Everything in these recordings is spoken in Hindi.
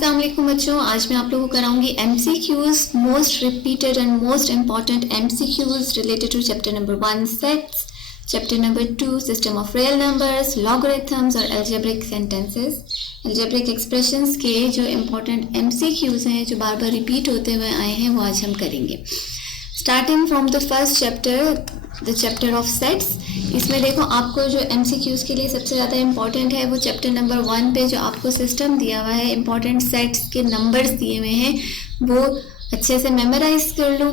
अस्सलाम वालेकुम बच्चों, आज मैं आप लोगों को कराऊंगी MCQs, most repeated and most important MCQs related to chapter number 1 sets, chapter number 2 system of real numbers, logarithms और अलजेब्रिक सेंटेंसेस, अलजेब्रिक एक्सप्रेशंस के जो इम्पॉर्टेंट MCQs हैं जो बार बार रिपीट होते हुए आए हैं वो आज हम करेंगे। Starting from the first chapter, the chapter of sets. इसमें देखो आपको जो MCQs के लिए सबसे ज़्यादा इम्पॉर्टेंट है वो चैप्टर नंबर 1 पे जो आपको सिस्टम दिया हुआ है, इम्पॉर्टेंट सेट्स के नंबर्स दिए हुए हैं वो अच्छे से मेमोराइज कर लो।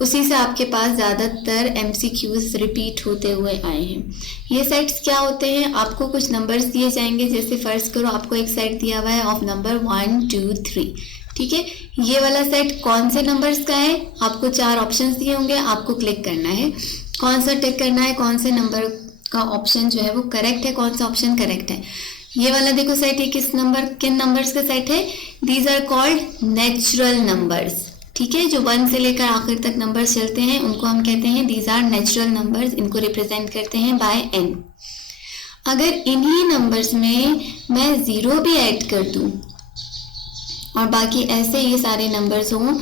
उसी से आपके पास ज़्यादातर MCQs रिपीट होते हुए आए हैं। ये सेट्स क्या होते हैं, आपको कुछ नंबर्स दिए जाएंगे, जैसे फर्ज करो आपको एक सेट दिया हुआ है ऑफ नंबर 1 2 3, ठीक है। ये वाला सेट कौन से नंबर्स का है, आपको 4 ऑप्शंस दिए होंगे, आपको क्लिक करना है कौन सा टिक करना है, कौन से नंबर का ऑप्शन जो है वो करेक्ट है, कौन सा ऑप्शन करेक्ट है। ये वाला देखो सेट, ये किन नंबर्स का सेट है, these are called natural numbers, ठीक है। जो 1 से लेकर आखिर तक नंबर्स चलते हैं उनको हम कहते हैं दीज आर नेचुरल नंबर्स, इनको रिप्रेजेंट करते हैं बाय n। अगर इन्हीं नंबर्स में मैं 0 भी ऐड कर दूं और बाकी ऐसे ये सारे नंबर्स हों,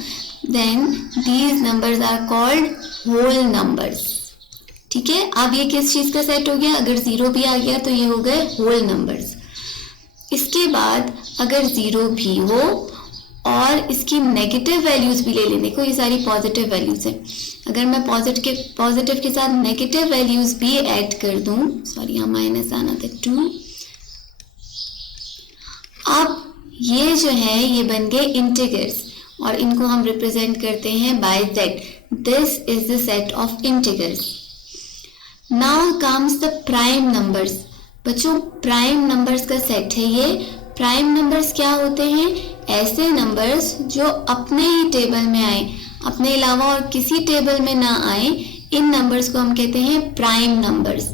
then these numbers are called whole numbers, ठीक है। अब ये किस चीज़ का सेट हो गया, अगर 0 भी आ गया तो ये हो गए होल नंबर्स। इसके बाद अगर 0 भी हो और इसकी नेगेटिव वैल्यूज़ भी ले लें, देखो ये सारी पॉजिटिव वैल्यूज़ हैं, अगर मैं पॉजिटिव के साथ नेगेटिव वैल्यूज़ भी ऐड कर दूं, सॉरी यहाँ माइनस आना था 2, अब ये जो है ये बन गए इंटीजर्स और इनको हम रिप्रेजेंट करते हैं by z। This is the set of integers. Now comes the prime numbers. बच्चों प्राइम नंबर्स का सेट है ये। प्राइम नंबर्स क्या होते हैं, ऐसे नंबर्स जो अपने ही टेबल में आए, अपने अलावा और किसी टेबल में ना आए, इन नंबर्स को हम कहते हैं प्राइम नंबर्स।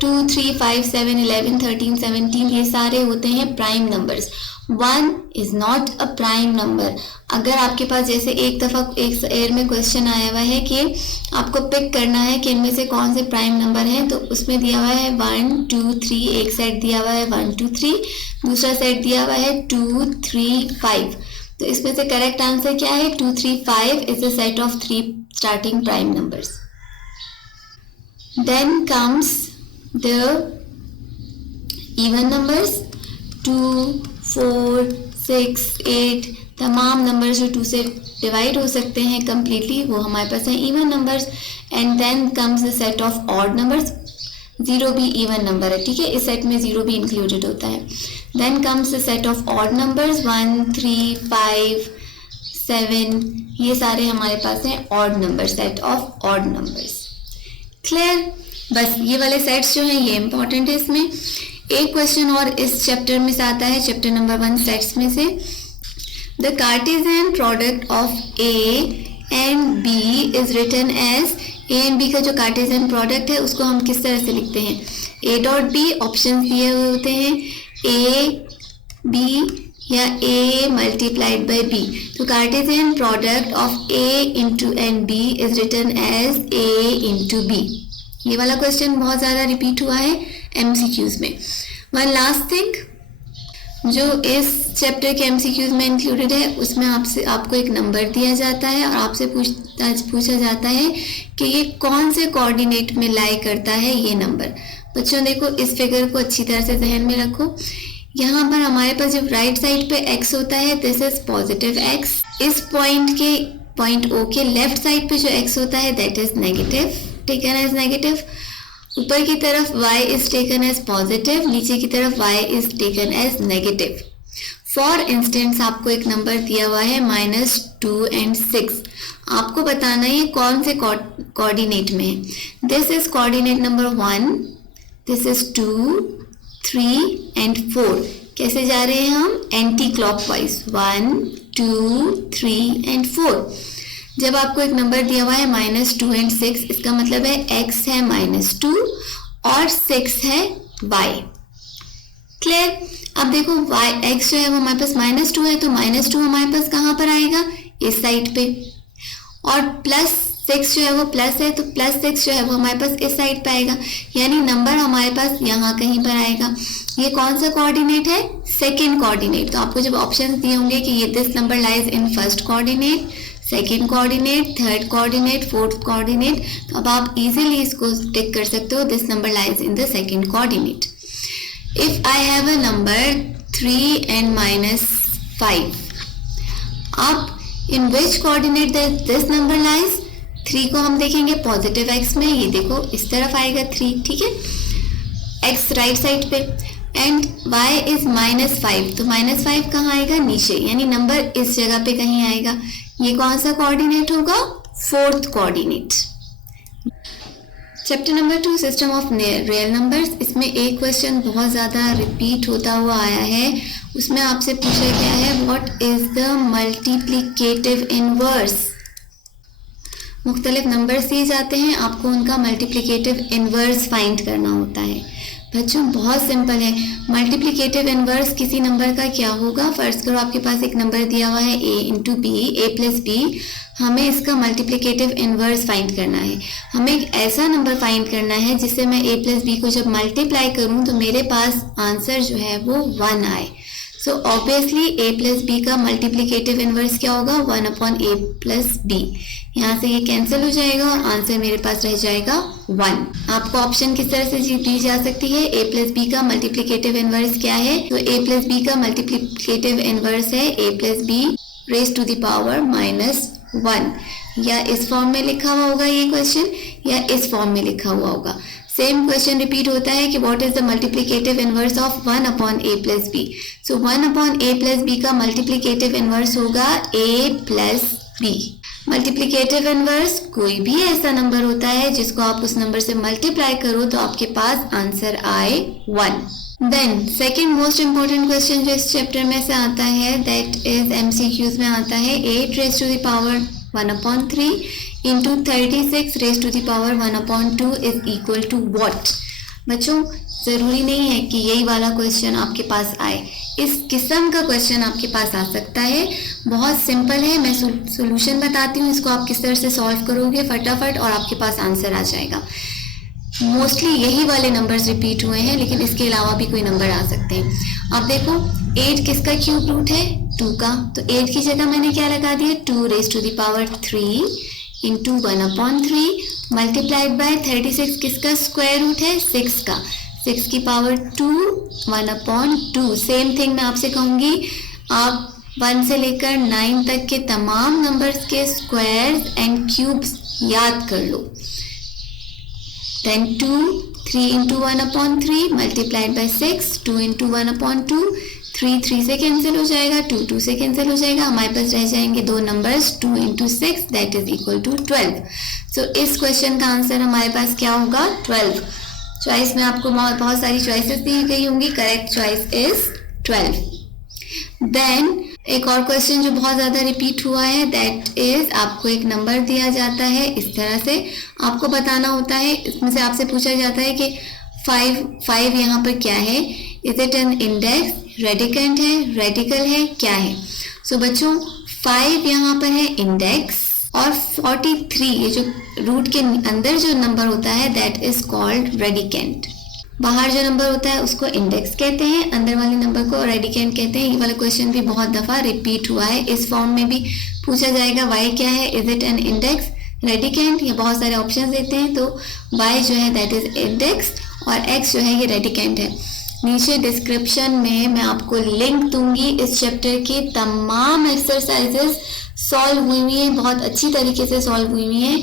2 3 5 7 11 13 17 ये सारे होते हैं prime numbers. 1 is not a prime number. अगर आपके पास जैसे एक दफ़ा एक एयर में क्वेश्चन आया हुआ है कि आपको पिक करना है कि इनमें से कौन से प्राइम नंबर हैं, तो उसमें दिया हुआ है 1 2 3, एक सेट दिया हुआ है 1 2 3, दूसरा सेट दिया हुआ है 2 3 5। तो इसमें से करेक्ट आंसर क्या है, 2 3 5 is a set of 3 starting prime numbers. Then comes the even numbers, 2 4 6 8, तमाम नंबर्स जो 2 से डिवाइड हो सकते हैं कम्प्लीटली वो हमारे पास हैं even numbers. And then comes the set of odd numbers, 0 भी इवन नंबर है, ठीक है, इस सेट में 0 भी इंक्लूडेड होता है। Then comes the set of odd numbers, 1 3 5 7, ये सारे हमारे पास हैं odd number, set of odd numbers. Clear, बस ये वाले सेट्स जो हैं ये इंपॉर्टेंट है। इसमें एक क्वेश्चन और इस चैप्टर में से आता है, चैप्टर नंबर 1 सेट्स में से, the Cartesian product of A and B is written as, A and B का जो कार्टेशियन प्रोडक्ट है उसको हम किस तरह से लिखते हैं, ए डॉट बी, ऑप्शन दिए हुए होते हैं ए बी या ए मल्टीप्लाइड बाई बी। तो Cartesian product of A into and B is written as A into B. ये वाला क्वेश्चन बहुत ज़्यादा रिपीट हुआ है MCQs में। वन लास्ट थिंग जो इस चैप्टर के MCQs में इंक्लूडेड है, उसमें आपको एक नंबर दिया जाता है और आपसे पूछा जाता है कि ये कौन से कोऑर्डिनेट में लाई करता है ये नंबर। बच्चों देखो इस फिगर को अच्छी तरह से जहन में रखो। यहाँ पर हमारे पास जब राइट साइड पे x होता है दिस इज पॉजिटिव x, इस पॉइंट O के लेफ्ट साइड पे जो x होता है that is negative, taken as negative. ऊपर की तरफ y is taken as positive, नीचे की तरफ y is taken as negative. For instance आपको एक नंबर दिया हुआ है -2 and 6, आपको बताना है ये कौन से कोऑर्डिनेट में है। This is coordinate number 1, this is 2 3 and 4। कैसे जा रहे हैं हम, एंटी क्लॉकवाइज, 1 2 3 and 4। जब आपको एक नंबर दिया हुआ है -2 and 6, इसका मतलब है x है -2 और 6 है y। क्लियर, अब देखो x जो है वो हमारे पास -2 है, तो -2 हमारे पास कहाँ पर आएगा, इस साइड पे, और +6 6 जो है वो प्लस है, तो +6 जो है वो हमारे पास इस साइड पे आएगा, यानी नंबर हमारे पास यहाँ कहीं पर आएगा। ये कौन सा कोऑर्डिनेट है? Second coordinate. तो आपको जब ऑप्शन दिए होंगे कि ये this number lies in first coordinate, second coordinate, third coordinate, fourth coordinate, तो अब आप इजीली इसको टिक कर सकते हो, this number lies in the second coordinate. If I have a number 3 and -5, अब इन विच कोऑर्डिनेट दिस नंबर लाइज? 3 को हम देखेंगे पॉजिटिव x में, ये देखो इस तरफ आएगा 3, ठीक है, x राइट साइड पे, एंड y इज -5, तो -5 कहाँ आएगा? नीचे, यानी नंबर इस जगह पे कहीं आएगा। ये कौन सा कोऑर्डिनेट होगा? Fourth coordinate. Chapter number 2 system of real numbers. इसमें एक क्वेश्चन बहुत ज़्यादा रिपीट होता हुआ आया है, उसमें आपसे पूछा गया है what is the multiplicative inverse. मुख्तलिफ नंबर्स दिए जाते हैं, आपको उनका मल्टीप्लिकेटिव इनवर्स फाइंड करना होता है। बच्चों बहुत सिंपल है, मल्टीप्लिकेटिव इनवर्स किसी नंबर का क्या होगा? फर्ज करो आपके पास एक नंबर दिया हुआ है a into B, a plus B, हमें इसका मल्टीप्लिकेटिव इनवर्स फाइंड करना है। हमें एक ऐसा नंबर फाइंड करना है जिससे मैं a प्लस बी को जब मल्टीप्लाई करूं तो मेरे पास आंसर जो है वो 1 आए। So obviously a plus B का मल्टीप्लिकेटिव इनवर्स क्या होगा? 1/a plus B. यहाँ से ये कैंसिल हो जाएगा और आंसर मेरे पास रह जाएगा 1। आपको ऑप्शन किस तरह से दी जा सकती है? a प्लस बी का मल्टीप्लिकेटिव इनवर्स क्या है? तो a प्लस बी का मल्टीप्लिकेटिव इनवर्स है a plus B raise to the power -1। या इस फॉर्म में लिखा हुआ होगा ये क्वेश्चन, या इस फॉर्म में लिखा हुआ होगा। सेम क्वेश्चन रिपीट होता है कि what is the multiplicative inverse of 1/a plus B. So 1/a plus B का मल्टीप्लिकेटिव इनवर्स होगा a plus B. Multiplicative inverse कोई भी ऐसा नंबर होता है जिसको आप उस नंबर से मल्टीप्लाई करो तो आपके पास आंसर आए 1। Then second most important question जो इस चैप्टर में से आता है दैट इज MCQs में आता है 8 raise to the power 1/3 into 36 raise to the power 1/2 is equal to what. बच्चों ज़रूरी नहीं है कि यही वाला क्वेश्चन आपके पास आए, इस किस्म का क्वेश्चन आपके पास आ सकता है। बहुत सिंपल है, मैं सोल्यूशन बताती हूँ, इसको आप किस तरह से सॉल्व करोगे फटाफट और आपके पास आंसर आ जाएगा। मोस्टली यही वाले नंबर्स रिपीट हुए हैं, लेकिन इसके अलावा भी कोई नंबर आ सकते हैं। अब देखो 8 किसका क्यूब रूट है? 2 का, तो 8 की जगह मैंने क्या लगा दिया? 2 raise to the power 3 into 1/3 multiplied by 36 किसका स्क्वायर रूट है? 6 का, 6 की पावर 2 1/2। सेम थिंग मैं आपसे कहूँगी, आप 1 से लेकर 9 तक के तमाम नंबर्स के स्क्वायर्स एंड क्यूब्स याद कर लो। Then 2 3 into 1/3 multiplied by 6 2 into 1/2 3 से कैंसिल हो जाएगा, 2 से कैंसिल हो जाएगा, हमारे पास रह जाएंगे दो numbers 2 into 6 that is equal to 12। So इस क्वेश्चन का आंसर हमारे पास क्या होगा? 12। चॉइस में आपको बहुत सारी चॉइसेस दी गई होंगी, करेक्ट चॉइस इज 12। देन एक और क्वेश्चन जो बहुत ज़्यादा रिपीट हुआ है दैट इज आपको एक नंबर दिया जाता है, इस तरह से आपको बताना होता है। इसमें से आपसे पूछा जाता है कि 5 यहाँ पर क्या है? Is it an index, radicand है, रेडिकल है, क्या है? सो बच्चों 5 यहाँ पर है इंडेक्स और 43 ये जो रूट के अंदर जो नंबर होता है दैट इज कॉल्ड रेडिकेंट। बाहर जो नंबर होता है उसको इंडेक्स कहते हैं, अंदर वाले नंबर को रेडिकेंट कहते हैं। ये वाला क्वेश्चन भी बहुत दफ़ा रिपीट हुआ है, इस फॉर्म में भी पूछा जाएगा y क्या है? Is it an index, radicand? ये बहुत सारे ऑप्शन देते हैं, तो y जो है दैट इज इंडेक्स और x जो है ये रेडिकेंट है। नीचे डिस्क्रिप्शन में मैं आपको लिंक दूंगी, इस चैप्टर की तमाम एक्सरसाइजेस सॉल्व हुई हुई हैं, बहुत अच्छी तरीके से सॉल्व हुई हुई हैं।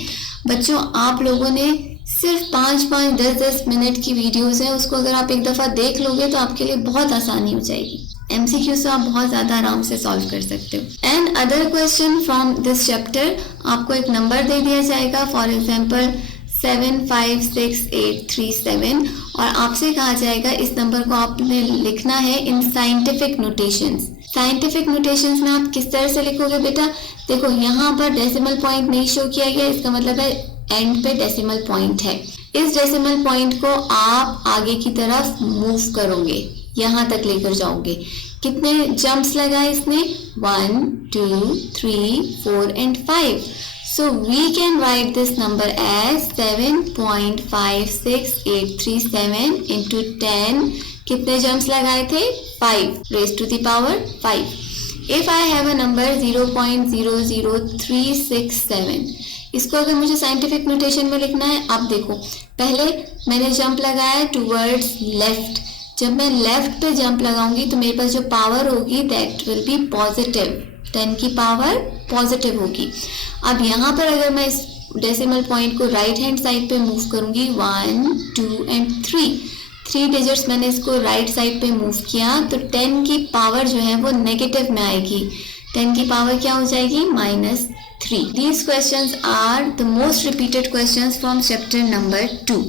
बच्चों आप लोगों ने सिर्फ 5-5 10-10 मिनट की वीडियोस हैं, उसको अगर आप एक दफ़ा देख लोगे तो आपके लिए बहुत आसानी हो जाएगी। MCQ से आप बहुत ज़्यादा आराम से सॉल्व कर सकते हो। And other question from this chapter, आपको एक नंबर दे दिया जाएगा, फॉर एग्जांपल 75687 और आपसे कहा जाएगा इस नंबर को आपने लिखना है in scientific notations. Scientific notations में आप किस तरह से लिखोगे बेटा? देखो यहाँ पर डेसिमल पॉइंट नहीं शो किया गया, इसका मतलब है एंड पे डेसिमल पॉइंट है। इस डेसिमल पॉइंट को आप आगे की तरफ मूव करोगे, यहाँ तक लेकर जाओगे। कितने जंप्स लगाए इसने? 1 2 3 4 and 5। So we can write this number as 7.56837 into 10. कितने जर्म्स लगाए थे? 5 raised to the power 5. If I have a number 0.00367, इसको अगर मुझे साइंटिफिक नोटेशन में लिखना है, आप देखो पहले मैंने जंप लगाया टूवर्ड्स लेफ्ट. जब मैं लेफ्ट पे जंप लगाऊंगी तो मेरे पास जो पावर होगी दैट विल बी पॉजिटिव. 10 की पावर पॉजिटिव होगी. अब यहाँ पर अगर मैं इस डेसिमल पॉइंट को राइट हैंड साइड पे मूव करूंगी 1, 2 एंड 3 डिजिट्स मैंने इसको राइट साइड पे मूव किया तो 10 की पावर जो है वो नेगेटिव में आएगी. 10 की पावर क्या हो जाएगी? -3. These questions are the most repeated questions from chapter number 2.